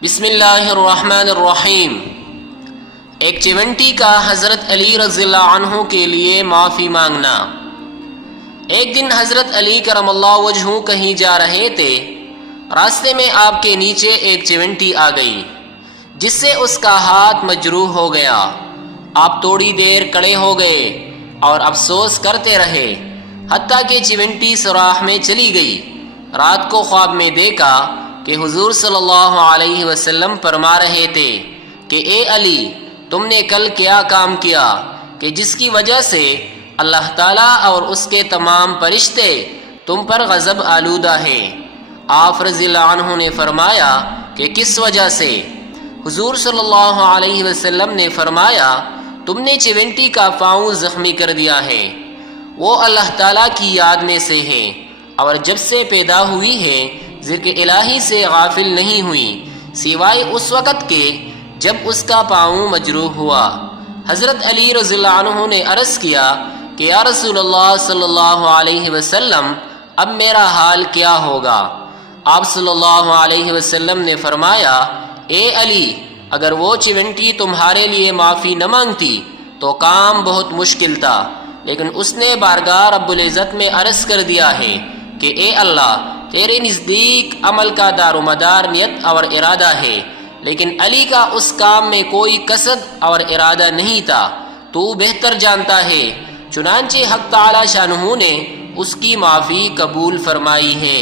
بسم اللہ الرحمن الرحیم۔ ایک چونٹی کا حضرت علی رضی اللہ عنہ کے لیے معافی مانگنا۔ ایک دن حضرت علی کرم اللہ وجہہ کہیں جا رہے تھے، راستے میں آپ کے نیچے ایک چونٹی آ گئی جس سے اس کا ہاتھ مجروح ہو گیا۔ آپ تھوڑی دیر کھڑے ہو گئے اور افسوس کرتے رہے حتیٰ کہ چونٹی سوراخ میں چلی گئی۔ رات کو خواب میں دیکھا کہ حضور صلی اللہ علیہ وسلم فرما رہے تھے کہ اے علی، تم نے کل کیا کام کیا کہ جس کی وجہ سے اللہ تعالیٰ اور اس کے تمام فرشتے تم پر غضب آلودہ ہیں؟ آپ رضی اللہ عنہ نے فرمایا کہ کس وجہ سے؟ حضور صلی اللہ علیہ وسلم نے فرمایا، تم نے چونٹی کا پاؤں زخمی کر دیا ہے۔ وہ اللہ تعالیٰ کی یاد میں سے ہے اور جب سے پیدا ہوئی ہے ذکر الہی سے غافل نہیں ہوئی سوائے اس وقت کے جب اس کا پاؤں مجروح ہوا۔ حضرت علی رضی اللہ عنہ نے عرض کیا کہ یا رسول اللہ صلی اللہ علیہ وسلم، اب میرا حال کیا ہوگا؟ آپ صلی اللہ علیہ وسلم نے فرمایا، اے علی، اگر وہ چونٹی تمہارے لیے معافی نہ مانگتی تو کام بہت مشکل تھا، لیکن اس نے بارگاہ رب العزت میں عرض کر دیا ہے کہ اے اللہ، تیرے نزدیک عمل کا دار و مدار نیت اور ارادہ ہے، لیکن علی کا اس کام میں کوئی قصد اور ارادہ نہیں تھا، تو بہتر جانتا ہے۔ چنانچہ حق تعالی شانہ نے اس کی معافی قبول فرمائی ہے۔